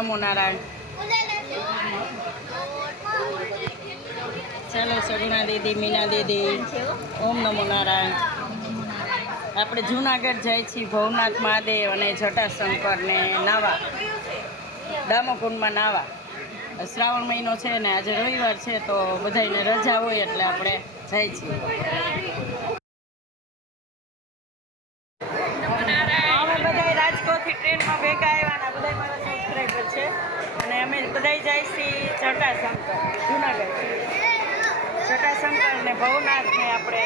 નમો નારાયણ. ચાલો સગુણા દીદી, મીના દીદી, ઓમ નમો નારાયણ. આપણે જુનાગઢ જાય છીએ ભવનાથ મહાદેવ અને જટાશંકરને નાવા, દામોકુંડમાં નાવા. શ્રાવણ મહિનો છે ને આજે રવિવાર છે તો બધાને રજા હોય એટલે આપણે જાય છીએ. અમે બધા રાજકોટથી ટ્રેનમાં ભેગા આવ્યા, બધા મારા સબસ્ક્રાઈબર છે અને અમે બધા જાય છીએ જટાશંકર જુનાગઢ. જટાશંકર ને ભવનાથ ને આપણે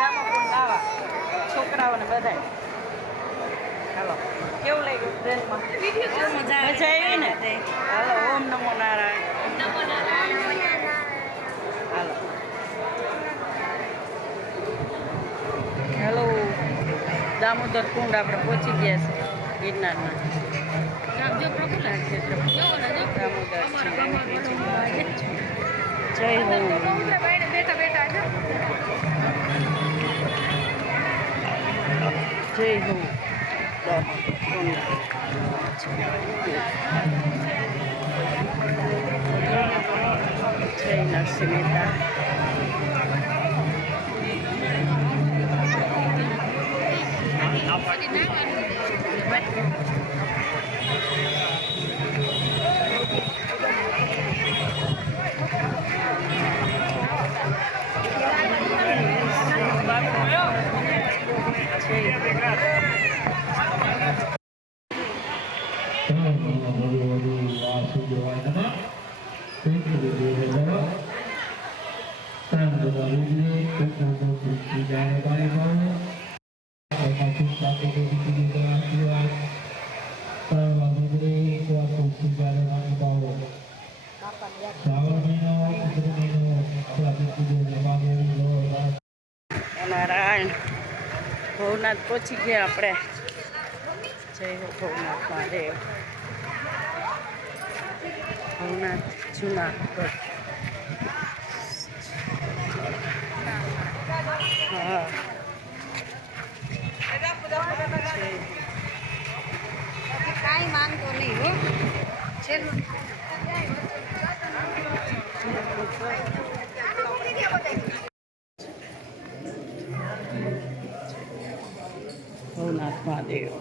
દામોકુંડ નાવા, છોકરાઓને બધા. હાલો, કેવું લાગ્યું ટ્રેનમાં? મજા આવી ને? હાલો, ઓમ નમો નારાયણ. હાલો હેલો, દામોદર કુંડ આપણે પહોંચી ગયા છે ગિરનારના. દામોદર જય હો. જય હો. જય નરસિંહ મહેતા. નારાયણ. ભવનાથ પહોંચી ગયા આપણે. જય હો ભવનાથ મહાદેવ. ભવનાથ જુનાગઢ. હા, કાંઈ માંગતો નહીં હો. ભવનાથ મહાદેવ.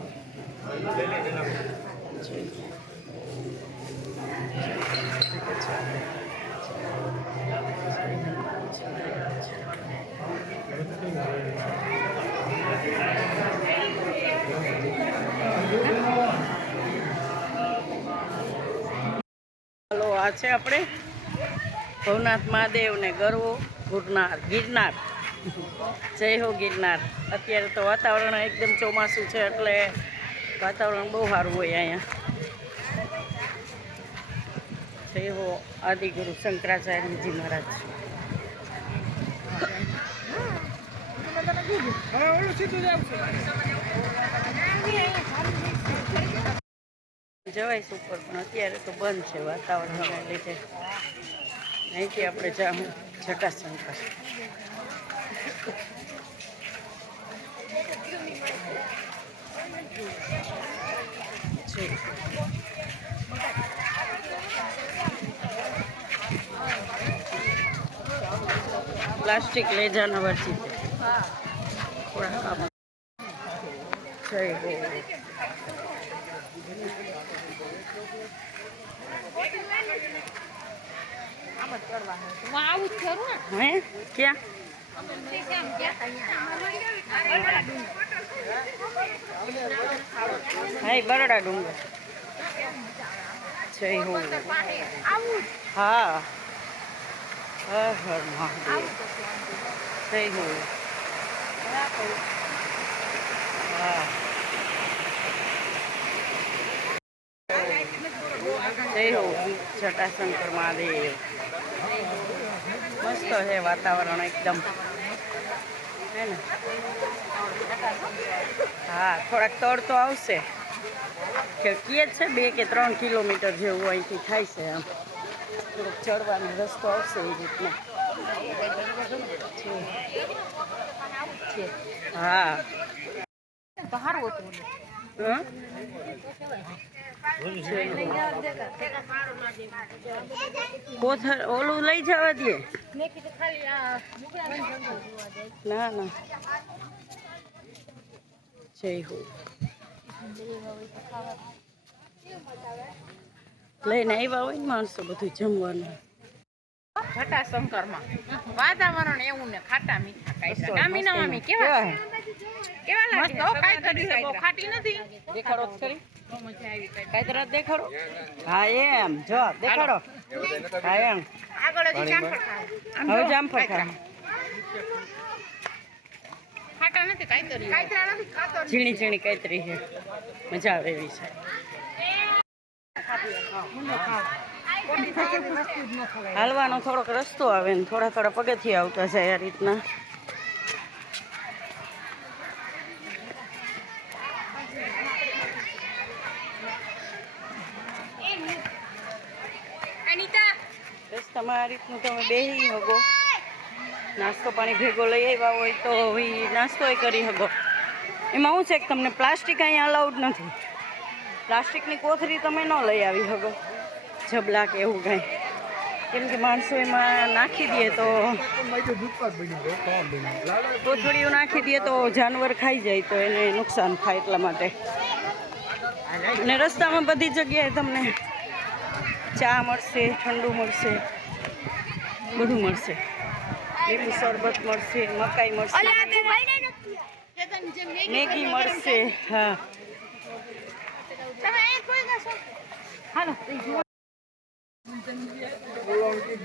ચાલો, આ છે આપણે ભવનાથ મહાદેવ ને ગરવો ગિરનાર. જય હો ગિરનાર. અત્યારે તો વાતાવરણ એકદમ ચોમાસું છે એટલે વાતાવરણ બહુ સારું હોય અહીંયા. જય હો આદિગુરુ શંકરાચાર્યજી મહારાજ. જવાય ઉપર પણ અત્યારે તો બંધ છે વાતાવરણના લીધે. અહીંથી આપણે જાઉં જટાશંકર. પ્લાસ્ટિક ले जाना वर्षी थोड़ा काम जय हो. हैं क्या हाय बरड़ा डूंगर. जय हो. हाँ, हर हर महादेव. जय हो. हाँ, जय हो जटाशंकर महादेव. मस्त है वातावरण एकदम, है ना? हाँ, थोड़ा तड़ तो आवशे કે કહે છે 2 કે 3 કિલોમીટર જેવું અહીંથી થાય છે. આમ થોડોક ચડવાનો રસ્તો આવશે એ રીતના. હા, કોથર ઓલું લઈ જવા દે. ના ના જય હો લઈને આવ્યા હોય ને માણસો બધું જમવાનું. જટાશંકરમાં વાતાવરણ એવું ને ખાટા મીઠા કાયદા કામીના મામી કેવા લાગે તો કાઈ કરી બહુ ખાટી નથી. દેખાડો તો ખરી બહુ મજા આવી કાયદરા દેખાડો. હા એમ જો દેખાડો. હા એમ આગળ હજી જામફળ ખાવ હવે જામફળ ખા. ખાટા નથી કાયદરા નથી ખાતો ઝીણી ઝીણી કાતરી છે મજા આવે એવી છે. હાલવાનો થોડોક રસ્તો આવે ને થોડા થોડા પગથિયા આવતા જાય આ રીતના. રસ્તામાં આ રીતનું તમે બેસી શકો. નાસ્તો પાણી ભેગો લઈ આવ્યા હોય તો નાસ્તોય કરી શકો. એમાં શું છે કે તમને પ્લાસ્ટિક અહીંયા અલાઉડ નથી. પ્લાસ્ટિકની કોથળી તમે ન લઈ આવી શકો જબલા કે એવું કાંઈ, કેમ કે માણસો એમાં નાખી દે તો કોથળીઓ નાખી દે તો જાનવર ખાઈ જાય તો એને નુકસાન થાય એટલા માટે. અને રસ્તામાં બધી જગ્યાએ તમને ચા મળશે, ઠંડુ મળશે, બધું મળશે. લીંબુ શરબત મળશે, મકાઈ મળશે, મેગી મળશે. હા હાલો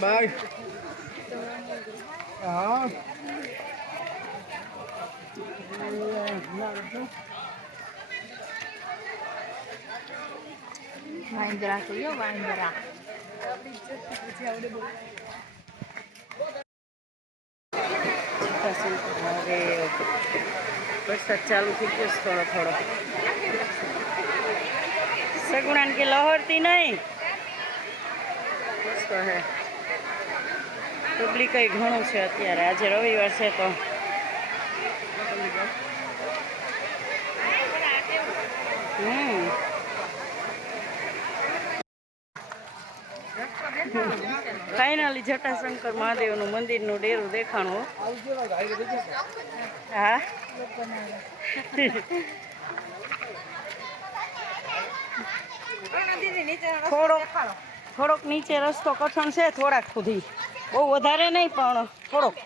બાય. હા વાંદરા છે યો વાંદરા. હવે વરસાદ ચાલુ થઈ ગયો છે થોડો થોડો. સગુણાન કે લહરતી નહીં મસ્ત હે. પબ્લિક કઈ ઘણું છે અત્યારે. આજે રવિવાર છે તો ફાઇનલી જટાશંકર મહાદેવનું મંદિરનું ડેરું દેખાણું. હા થોડોક નીચે રસ્તો કઠણ છે થોડાક સુધી, બહુ વધારે નહીં પણ થોડોક.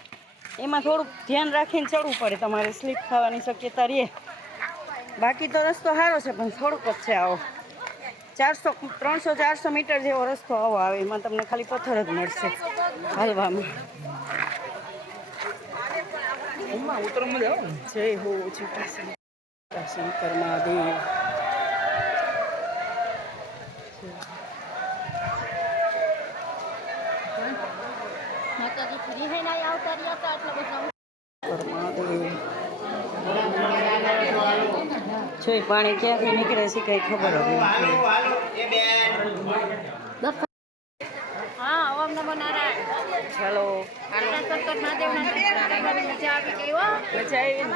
એમાં થોડુંક ધ્યાન રાખીને ચડવું પડે, તમારે સ્લીપ થવાની શક્યતા રહે. બાકી તો રસ્તો સારો છે પણ થોડુંક જ છે. આવો 300-400 મીટર જેવો રસ્તો આવો આવે, એમાં તમને ખાલી પથ્થર જ મળશે હાલવામાં. જય હો જટાશંકર મહાદેવ. છે પાણી ક્યાંથી નીકળે છે કઈ ખબર જ નથી. હા ઓમ નમો નારાયણ. ચાલો જટાશંકર મહાદેવના મજા આવી ગઈ હો. મજા આવી ને?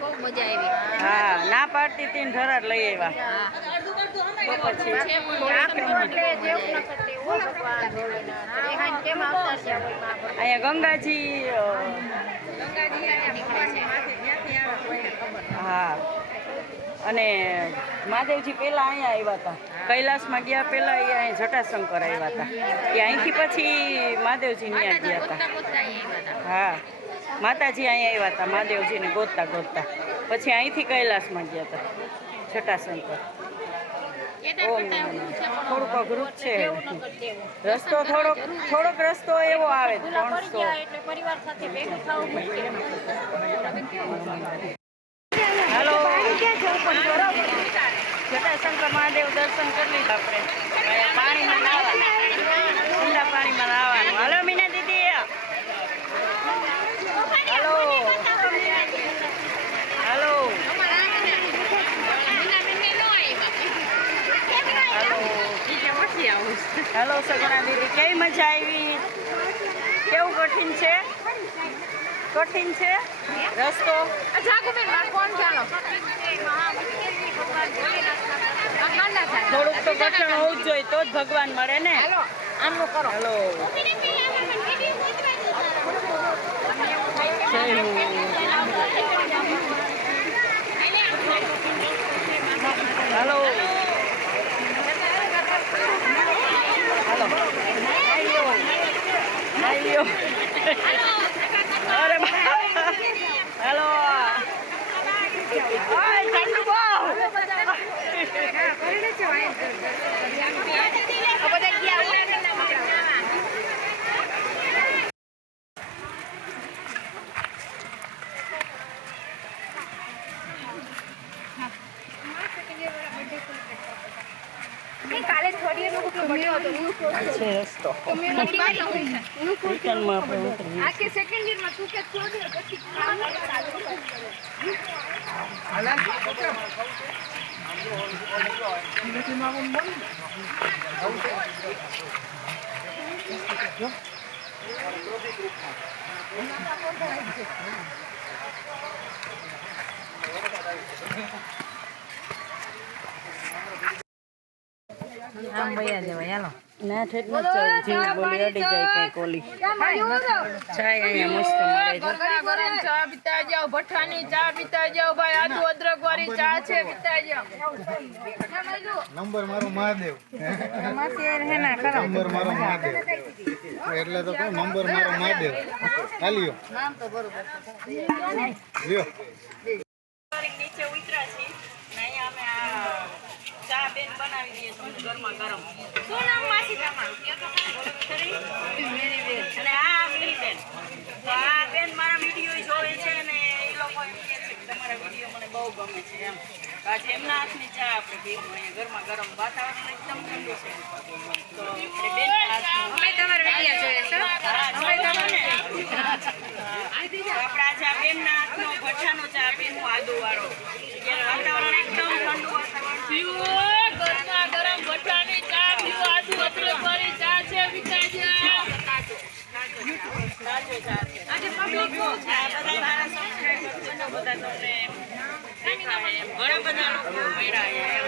બહુ મજા આવી. હા ના પાડતી હતી ને ધરાર લઈ આવ્યા. પછી અહીંયા ગંગાજી હા અને મહાદેવજી પહેલાં અહીંયા આવ્યા હતા. કૈલાસમાં ગયા પહેલાં અહીંયા જટાશંકર આવ્યા હતા. એ અહીંથી પછી મહાદેવજી ત્યાં ગયા હતા. હા માતાજી અહીંયા આવ્યા હતા મહાદેવજીને ગોતતા ગોતતા. પછી અહીંથી કૈલાસમાં ગયા હતા જટાશંકર. થોડુંક અઘરું જ છે રસ્તો. થોડોક રસ્તો એવો આવે 300. હાલો જટાશંકર મહાદેવ દર્શન કરી લીધા આપણે. પાણીમાં નાહવાનું, ઠંડા પાણીમાં નાહવાનું. હાલો મીના દીદી. હાલો હાલો હાલો સગુણા દીદી, કેવી મજા આવી? કેવું કઠિન છે? કઠિન છે રસ્તો? જાગુબેન કોણ ચાલો થોડુંક તો ગઠણ હોવું જ જોઈએ તો જ ભગવાન મળે ને. હાલો આમનું કરો. હેલો હેલો હેલો અરે હેલો ઠંડુ બહુ કાલે થોડી વાર લોકો બન્યો હતો છે રસ્તો રિટર્નમાં આપણે ઉતરીએ. આખી સેકન્ડ યરમાં તું કે થોડી વાર પછી આમ ભૈયા જવાય હાલો. ના ઠેઠ નથી જવું. જીવ બોલી અડી જાય કંઈક ઓલી ચાય અહીંયા મસ્ત મળે છે. ગરમ ચા પીતા જાઓ, ભઠ્ઠાની ચા પીતા જાઓ ભાઈ, આદુ અદરક વાળી ચા છે પીતા જાઓ. નંબર મારો મહાદેવ નંબર મારો મહાદેવ એટલે તો કહું નંબર મારો મહાદેવ હાલ્યો લ્યો નીચે ઉતરા છીએ ને અહીંયા અમે આ ચા બેન બનાવી દઈએ છીએ ગરમા ગરમ. શું નામ માસી તમારું? અને આ મિલીબેન તો આ બેન મારા વિડીયો જોવે છે ને એ લોકો એમ કહે છે કે તમારા વિડીયો મને બહુ ગમે છે એમ. આજે એમના હાથની ચા આપણે પીવું અહીંયા ગરમા ગરમ વાતાવરણ એકદમ ઠંડુ છે તો આપણે બેનના હાથનું અમે તમારા વિડીયો જોઈએ છો. આપણે આજે આ બેનના હાથનો ભઠ્ઠાનો ચા પીવું આદુવાળો જ્યારે વાતાવરણ એકદમ ઠંડુ વાતાવરણ પીવો, ગરમા ગરમ ભઠ્ઠાની ચા પીવો, આદુ અદરક વાળી ચા છે પીતા જાઓ. સાચો ચા છે. આજે પબ્લિક બહુ છે આ બધા મારા સબસ્ક્રાઇબર છે તો બધા તમને દેખાય એમ. ઘણા બધા લોકો મળ્યા એમ